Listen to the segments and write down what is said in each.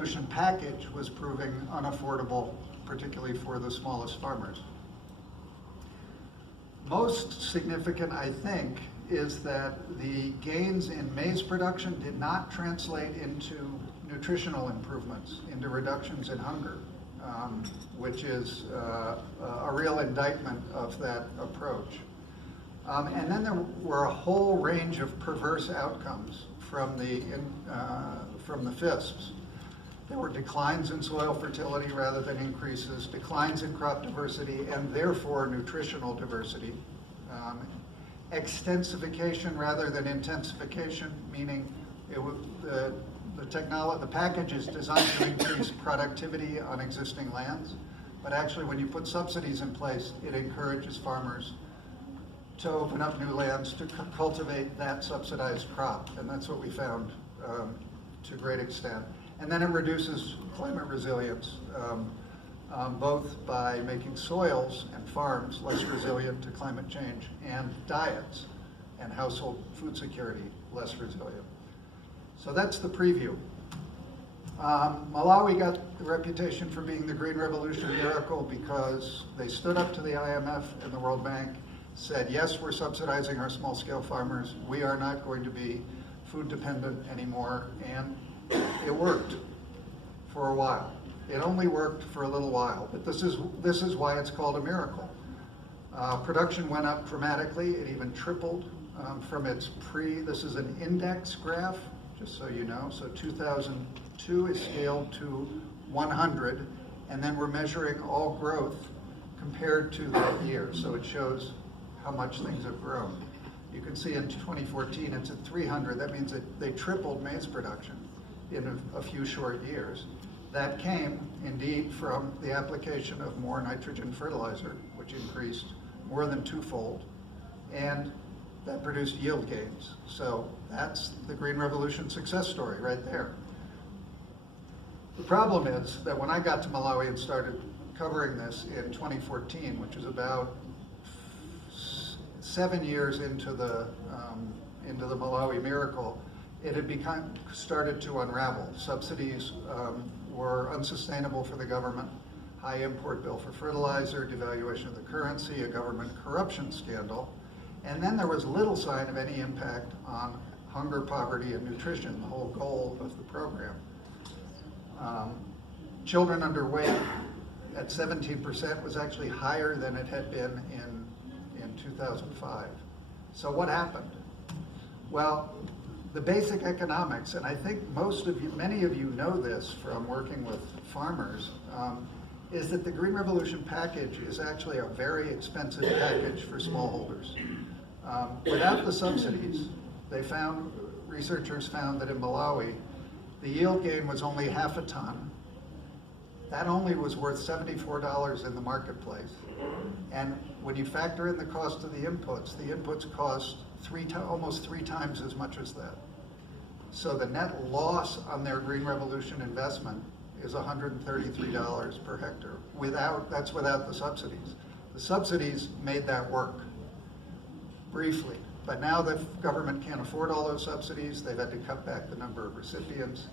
Revolution package was proving unaffordable, particularly for the smallest farmers. Most significant, I think, is that the gains in maize production did not translate into nutritional improvements, into reductions in hunger, which is a real indictment of that approach. And then there were a whole range of perverse outcomes from the FISPs. There were declines in soil fertility rather than increases, declines in crop diversity, and therefore nutritional diversity. Extensification rather than intensification, meaning the package is designed to increase productivity on existing lands, but actually when you put subsidies in place, it encourages farmers to open up new lands to cultivate that subsidized crop, and that's what we found to a great extent. And then it reduces climate resilience, both by making soils and farms less resilient to climate change, and diets and household food security less resilient. So that's the preview. Malawi got the reputation for being the Green Revolution miracle because they stood up to the IMF and the World Bank, said, yes, we're subsidizing our small-scale farmers. We are not going to be food dependent anymore, and it worked for a while. It only worked for a little while, but this is why it's called a miracle. Production went up dramatically. It even tripled from its this is an index graph, just so you know. So 2002 is scaled to 100, and then we're measuring all growth compared to that year. So it shows how much things have grown. You can see in 2014 it's at 300. That means that they tripled maize production in a few short years. That came indeed from the application of more nitrogen fertilizer, which increased more than twofold, and that produced yield gains. So that's the Green Revolution success story right there. The problem is that when I got to Malawi and started covering this in 2014, which is about 7 years into the Malawi miracle, it had started to unravel. Subsidies were unsustainable for the government, high import bill for fertilizer, devaluation of the currency, a government corruption scandal, and then there was little sign of any impact on hunger, poverty, and nutrition, the whole goal of the program. Children underweight at 17% was actually higher than it had been in 2005. So what happened? Well, the basic economics, and I think many of you know this from working with farmers, is that the Green Revolution package is actually a very expensive package for smallholders. Without the subsidies, researchers found that in Malawi, the yield gain was only half a ton. That only was worth $74 in the marketplace. And when you factor in the cost of the inputs cost almost three times as much as that. So the net loss on their Green Revolution investment is $133 per hectare. That's without the subsidies. The subsidies made that work briefly, but now the government can't afford all those subsidies. They've had to cut back the number of recipients,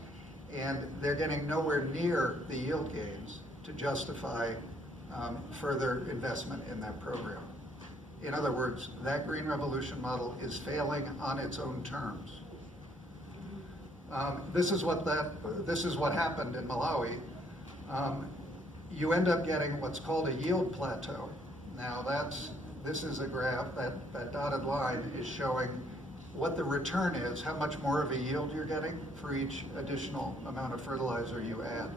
and they're getting nowhere near the yield gains to justify further investment in that program. In other words, that Green Revolution model is failing on its own terms. This is what happened in Malawi. You end up getting what's called a yield plateau. Now this is a graph, that dotted line is showing what the return is, how much more of a yield you're getting for each additional amount of fertilizer you add.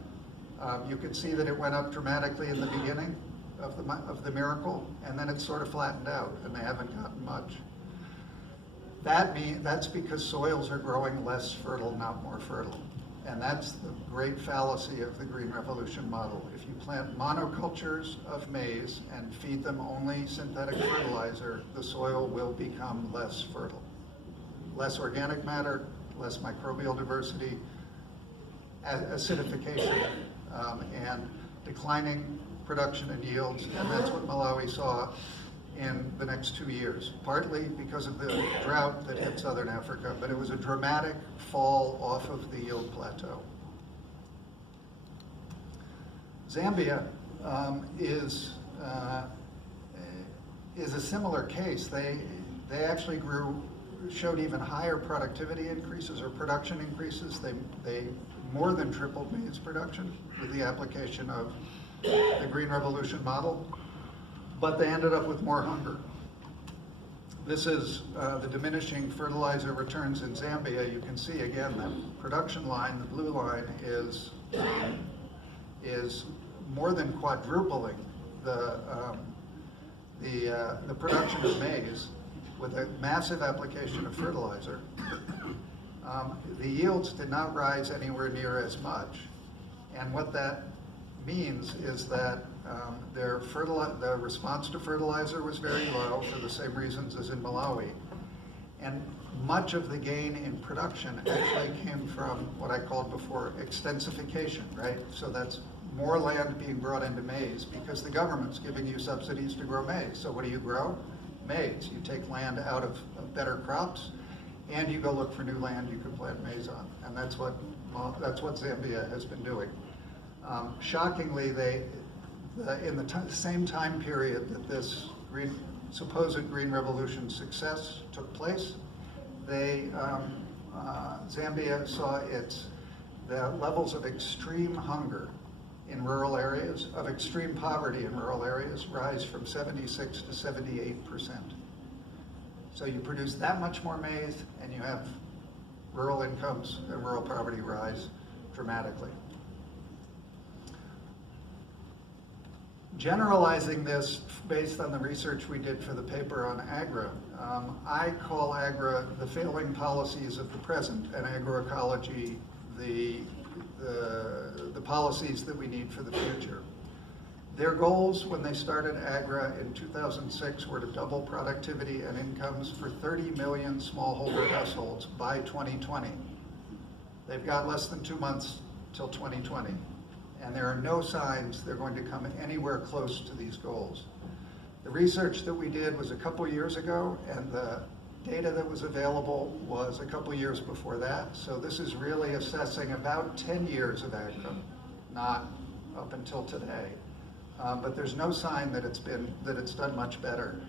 You can see that it went up dramatically in the beginning of the miracle, and then it's sort of flattened out, and they haven't gotten much. That's because soils are growing less fertile, not more fertile. And that's the great fallacy of the Green Revolution model. If you plant monocultures of maize and feed them only synthetic fertilizer, the soil will become less fertile. Less organic matter, less microbial diversity, acidification, and declining production and yields, and that's what Malawi saw in the next 2 years, partly because of the drought that hit southern Africa, but it was a dramatic fall off of the yield plateau. Zambia is a similar case. They actually showed even higher productivity increases or production increases. They more than tripled maize production with the application of the Green Revolution model, but they ended up with more hunger. This is the diminishing fertilizer returns in Zambia. You can see again that production line, the blue line, is more than quadrupling the production of maize with a massive application of fertilizer. The yields did not rise anywhere near as much, and what that means is that the response to fertilizer was very low for the same reasons as in Malawi. And much of the gain in production actually came from what I called before extensification, right? So that's more land being brought into maize because the government's giving you subsidies to grow maize. So what do you grow? Maize. You take land out of better crops and you go look for new land you can plant maize on. And that's what Zambia has been doing. Shockingly, in the same time period that this supposed Green Revolution success took place, Zambia saw the levels of extreme hunger in rural areas, of extreme poverty in rural areas, rise from 76 to 78%. So you produce that much more maize, and you have rural incomes and rural poverty rise dramatically. Generalizing this based on the research we did for the paper on AGRA, I call AGRA the failing policies of the present, and agroecology the policies that we need for the future. Their goals when they started AGRA in 2006 were to double productivity and incomes for 30 million smallholder households by 2020. They've got less than 2 months till 2020. And there are no signs they're going to come anywhere close to these goals. The research that we did was a couple years ago, and the data that was available was a couple years before that. So this is really assessing about 10 years of AGRA, not up until today. But there's no sign that it's done much better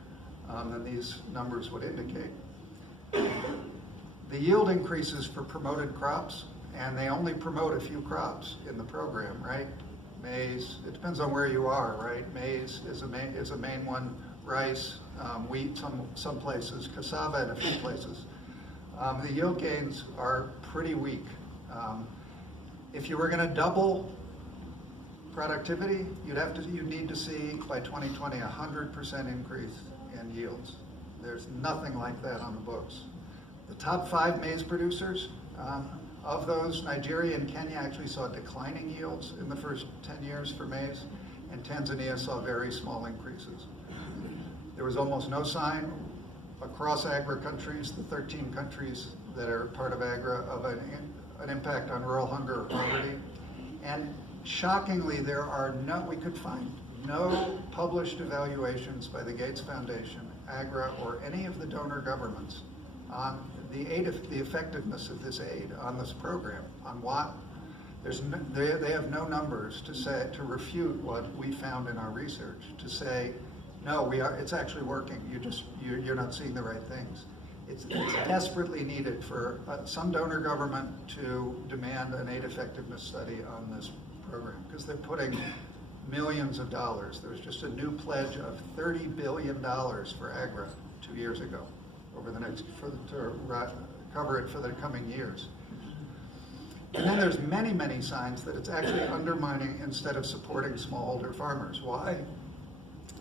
than these numbers would indicate. The yield increases for promoted crops, and they only promote a few crops in the program, right? Maize, it depends on where you are, right? Maize is a main one, rice, wheat some places, cassava in a few places. The yield gains are pretty weak. If you were gonna double productivity, you'd need to see by 2020 100% increase in yields. There's nothing like that on the books. The top 5 maize producers, of those, Nigeria and Kenya actually saw declining yields in the first 10 years for maize, and Tanzania saw very small increases. There was almost no sign across AGRA countries, the 13 countries that are part of AGRA, of an impact on rural hunger or poverty. And shockingly, we could find no published evaluations by the Gates Foundation, AGRA, or any of the donor governments on the effectiveness of this aid on this program, on what they have no numbers to refute what we found in our research, to say, no, it's actually working. You're not seeing the right things. It's desperately needed for some donor government to demand an aid effectiveness study on this program, because they're putting millions of dollars. There was just a new pledge of $30 billion for AGRA 2 years ago, over the next, to cover it for the coming years. And then there's many, many signs that it's actually undermining instead of supporting smallholder farmers. Why?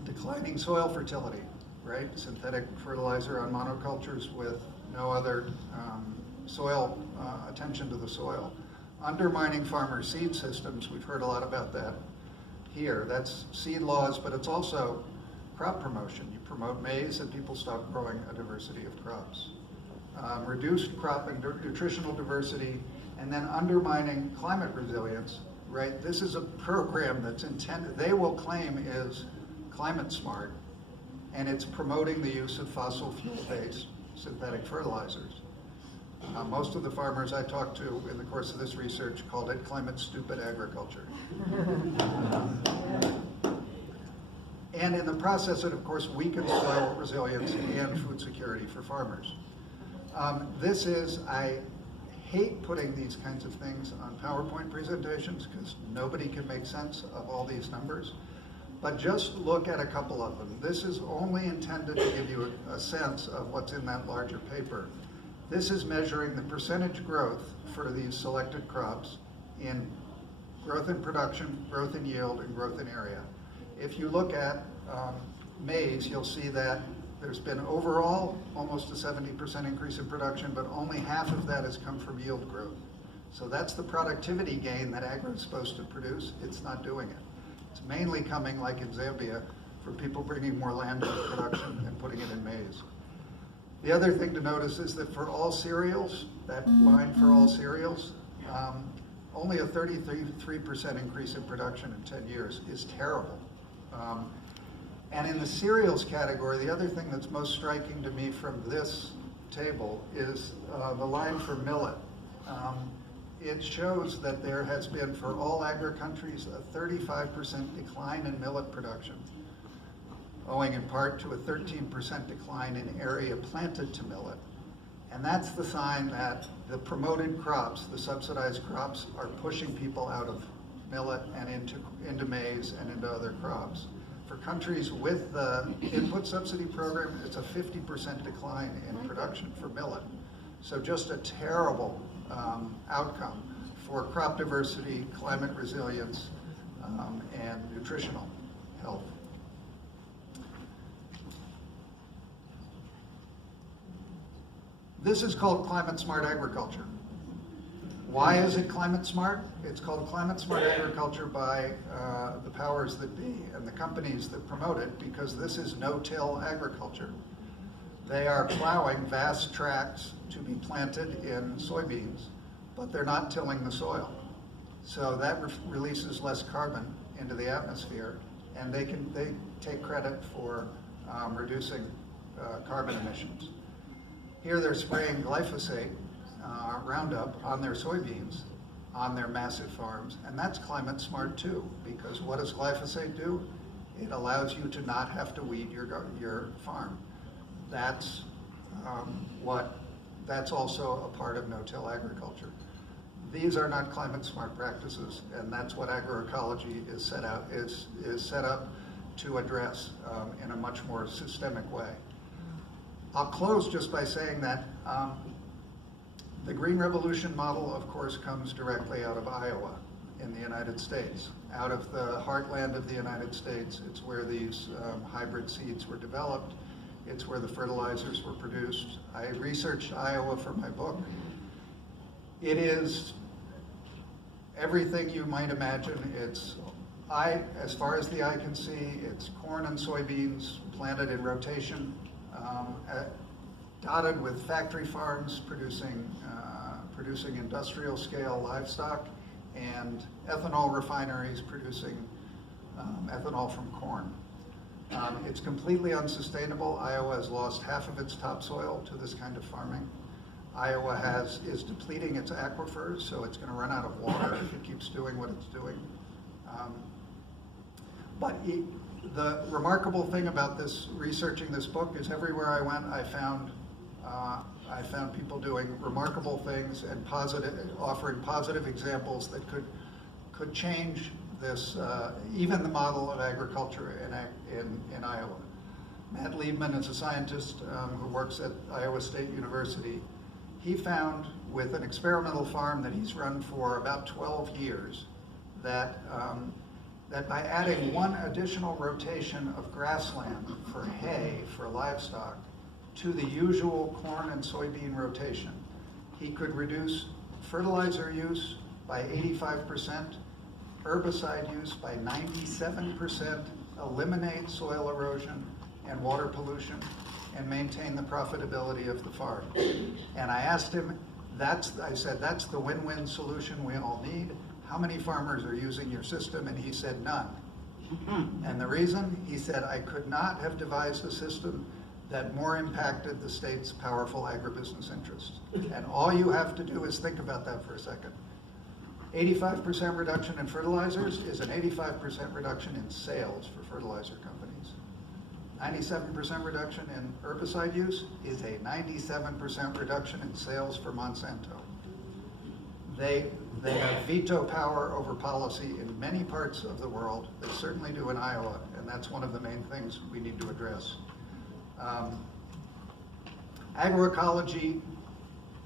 Declining soil fertility, right? Synthetic fertilizer on monocultures with no other soil attention to the soil. Undermining farmer seed systems, we've heard a lot about that here. That's seed laws, but it's also crop promotion. You promote maize and people stop growing a diversity of crops. Reduced crop and nutritional diversity, and then undermining climate resilience, right? This is a program that's intended, they will claim is climate smart, and it's promoting the use of fossil fuel-based synthetic fertilizers. Most of the farmers I talked to in the course of this research called it climate-stupid agriculture. And in the process, it of course weakens soil resilience and food security for farmers. I hate putting these kinds of things on PowerPoint presentations because nobody can make sense of all these numbers. But just look at a couple of them. This is only intended to give you a sense of what's in that larger paper. This is measuring the percentage growth for these selected crops in growth in production, growth in yield, and growth in area. If you look at maize, you'll see that there's been overall almost a 70% increase in production, but only half of that has come from yield growth. So that's the productivity gain that AGRA is supposed to produce. It's not doing it. It's mainly coming, like in Zambia, from people bringing more land into production and putting it in maize. The other thing to notice is that for all cereals, that line for all cereals, only a 33% increase in production in 10 years is terrible. And in the cereals category, the other thing that's most striking to me from this table is the line for millet. It shows that there has been, for all AGRA countries, a 35% decline in millet production, owing in part to a 13% decline in area planted to millet. And that's the sign that the promoted crops, the subsidized crops, are pushing people out of millet and into maize and into other crops. For countries with the input subsidy program, it's a 50% decline in production for millet. So just a terrible outcome for crop diversity, climate resilience, and nutritional health. This is called climate smart agriculture. Why is it climate smart? It's called climate smart agriculture by the powers that be and the companies that promote it, because this is no-till agriculture. They are plowing vast tracts to be planted in soybeans, but they're not tilling the soil. So that releases less carbon into the atmosphere, and they take credit for reducing carbon emissions. Here they're spraying glyphosate, Roundup, on their soybeans, on their massive farms, and that's climate smart too, because what does glyphosate do? It allows you to not have to weed your farm. That's that's also a part of no-till agriculture. These are not climate smart practices, and that's what agroecology is set up to address in a much more systemic way. I'll close just by saying that the Green Revolution model, of course, comes directly out of Iowa in the United States. Out of the heartland of the United States, it's where these hybrid seeds were developed. It's where the fertilizers were produced. I researched Iowa for my book. It is everything you might imagine. As far as the eye can see, it's corn and soybeans planted in rotation, dotted with factory farms producing industrial scale livestock, and ethanol refineries producing ethanol from corn. It's completely unsustainable. Iowa has lost half of its topsoil to this kind of farming. Iowa is depleting its aquifers, so it's going to run out of water if it keeps doing what it's doing. The remarkable thing about researching this book is everywhere I went, I found people doing remarkable things and offering positive examples that could change this, even the model of agriculture in Iowa. Matt Liebman is a scientist who works at Iowa State University. He found with an experimental farm that he's run for about 12 years that by adding one additional rotation of grassland for hay for livestock to the usual corn and soybean rotation, he could reduce fertilizer use by 85%, herbicide use by 97%, eliminate soil erosion and water pollution, and maintain the profitability of the farm. And I asked him, I said, that's the win-win solution we all need. How many farmers are using your system? And he said, none. And the reason? He said, I could not have devised a system that more impacted the state's powerful agribusiness interests. And all you have to do is think about that for a second. 85% reduction in fertilizers is an 85% reduction in sales for fertilizer companies. 97% reduction in herbicide use is a 97% reduction in sales for Monsanto. They have veto power over policy in many parts of the world. They certainly do in Iowa, and that's one of the main things we need to address. Agroecology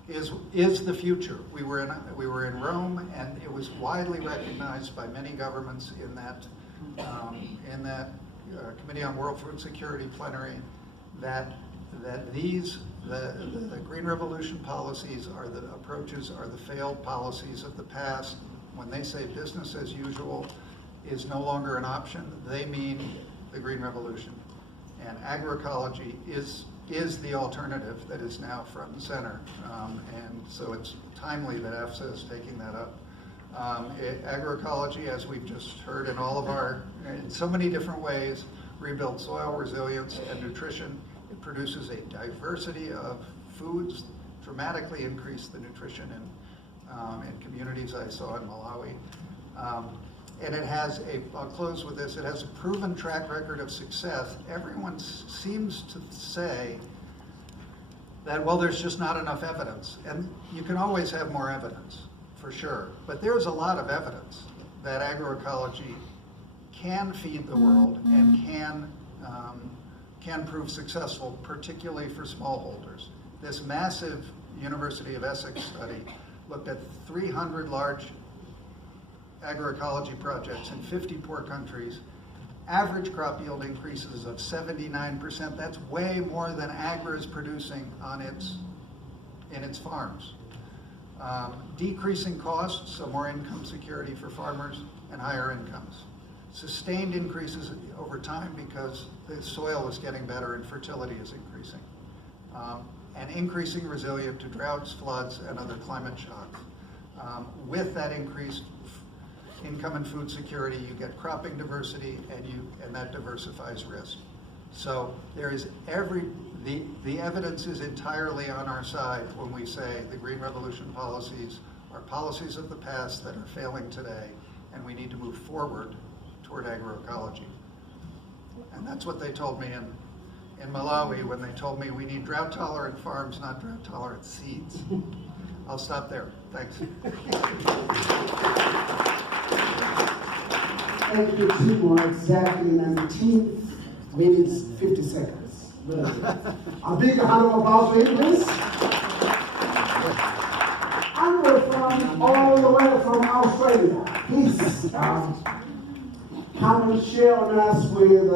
is the future. We were in Rome, and it was widely recognized by many governments in that Committee on World Food Security plenary that the Green Revolution policies are the approaches are the failed policies of the past. When they say business as usual is no longer an option, they mean the Green Revolution. And agroecology is the alternative that is now front and center. And so it's timely that AFSA is taking that up. Agroecology, as we've just heard in all of in so many different ways, rebuilds soil resilience and nutrition. It produces a diversity of foods, dramatically increase the nutrition in communities I saw in Malawi. And it has I'll close with this, it has a proven track record of success. Everyone seems to say that, well, there's just not enough evidence. And you can always have more evidence, for sure. But there's a lot of evidence that agroecology can feed the world and can prove successful, particularly for smallholders. This massive University of Essex study looked at 300 large agroecology projects in 50 poor countries. Average crop yield increases of 79%. That's way more than AGRA is producing in its farms. Decreasing costs, so more income security for farmers and higher incomes. Sustained increases over time because the soil is getting better and fertility is increasing. And increasing resilience to droughts, floods, and other climate shocks. With that increased income and food security, you get cropping diversity, and that diversifies risk. So there is the evidence is entirely on our side when we say the Green Revolution policies are policies of the past that are failing today, and we need to move forward toward agroecology. And that's what they told me in Malawi when they told me we need drought-tolerant farms, not drought-tolerant seeds. I'll stop there. Thanks. Thank you, Timor. Exactly 19 minutes, 50 seconds. A big round of applause for him, please. And we're from all the way from Australia. Please come and share on us with